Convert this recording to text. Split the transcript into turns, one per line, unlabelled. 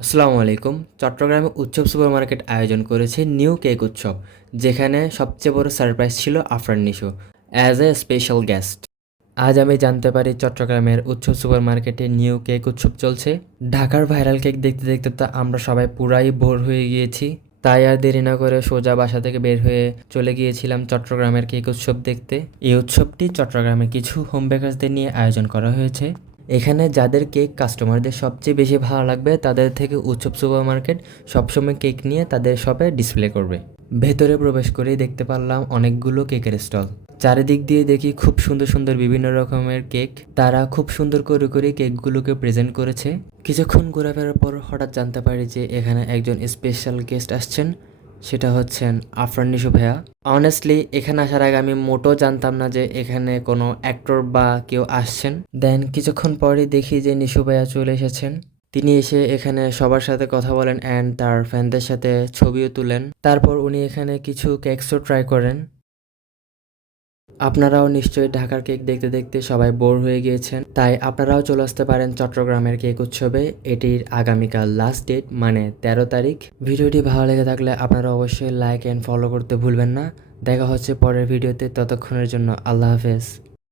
আসসালামু আলাইকুম। চট্টগ্রামে উৎসব সুপার মার্কেট আয়োজন করেছে নিউ কেক উৎসব, যেখানে সবচেয়ে বড় সারপ্রাইজ ছিল Afran Nisho as a special guest আজ আমি জানতে পারি চট্টগ্রামের উৎসব সুপার মার্কেটে নিউ কেক উৎসব চলছে। ঢাকার ভাইরাল কেক দেখতে দেখতে তো আমরা সবাই পুরাই ভোর হয়ে গিয়েছি। তাই আর দেরি না করে সোজা বাসা থেকে বের হয়ে চলে গিয়েছিলাম চট্টগ্রামের কেক উৎসব দেখতে। এই উৎসবটি চট্টগ্রামে কিছু হোম বেকার্সদের নিয়ে আয়োজন করা হয়েছে। এখানে যাদের কেক কাস্টমারদের সবচেয়ে বেশি ভালো লাগবে, তাদের থেকে উৎসব সুপার মার্কেট সবসময় কেক নিয়ে তাদের শপে ডিসপ্লে করবে। ভেতরে প্রবেশ করেই দেখতে পারলাম অনেকগুলো কেকের স্টল চারিদিক দিয়ে দেখি খুব সুন্দর সুন্দর বিভিন্ন রকমের কেক তারা খুব সুন্দর করে করে কেকগুলোকে প্রেজেন্ট করেছে। কিছুক্ষণ ঘোরাফেরার পর হঠাৎ জানতে পারি যে এখানে একজন স্পেশাল গেস্ট আসছেন। সেটা হচ্ছেন আফরান নিশু ভাইয়া। অনেস্টলি এখানে আসার আগে আমি মোটো জানতাম না যে এখানে কোনো অ্যাক্টর বা কেউ আসছেন। দেন কিছুক্ষণ পরে দেখি যে নিশু ভাইয়া চলে এসেছেন। তিনি এসে এখানে সবার সাথে কথা বলেন অ্যান্ড তার ফ্যানদের সাথে ছবিও তুলেন। তারপর উনি এখানে কিছু কেকসও ট্রাই করেন। আপনারাও নিশ্চয়ই ঢাকার কেক দেখতে দেখতে সবাই বোর হয়ে গিয়েছেন। তাই আপনারাও চলে আসতে পারেন চট্টগ্রামের কেক উৎসবে। এটির আগামীকাল লাস্ট ডেট মানে তেরো তারিখ। ভিডিওটি ভালো লেগে থাকলে আপনারা অবশ্যই লাইক অ্যান্ড ফলো করতে ভুলবেন না। দেখা হচ্ছে পরের ভিডিওতে, ততক্ষণের জন্য আল্লাহ হাফেজ।